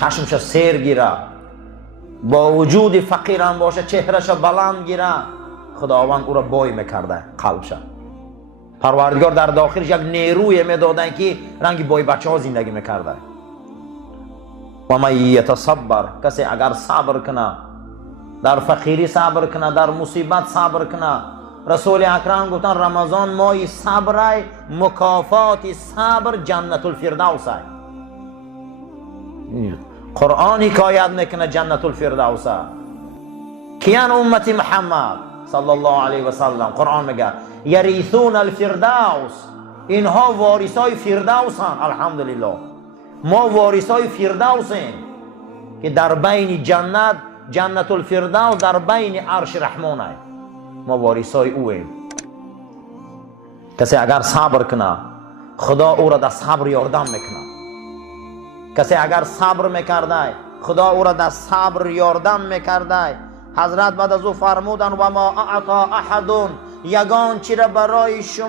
چشمش سیر گیره، با وجود فقیر هم باشه چهرش بلند گیره، خداوند او را بای میکرده قلبش. پروردگار در داخلش یک نیروی میدادن که رنگ بای بچه ها زندگی میکرده. و من یتصبر، کسی اگر صبر کنه، در فقیری صبر کنه، در مصیبت صبر کنه. رسول اکرم گفتن رمضان ماه صبر، مکافات صبر جنت الفردوس. قرآن حکایت میکنه جنت الفردوس. کیان امت محمد صلی الله علیه و سلم؟ قرآن میگه یریثون الفردوس، اینها وارثای فردوسن. الحمدلله ما وارثای فردوسیم که در بین جنت الفردوس در بین عرش رحمانه، ما وارثای اویم. کسی اگر صبر کنه خدا او را در صبر یاردم میکنه. کسی اگر صبر میکرده خدا او را در صبر یاردم میکرده. حضرت بعد از او فرمودن و ما اعطا احد، یگان چیره برای شما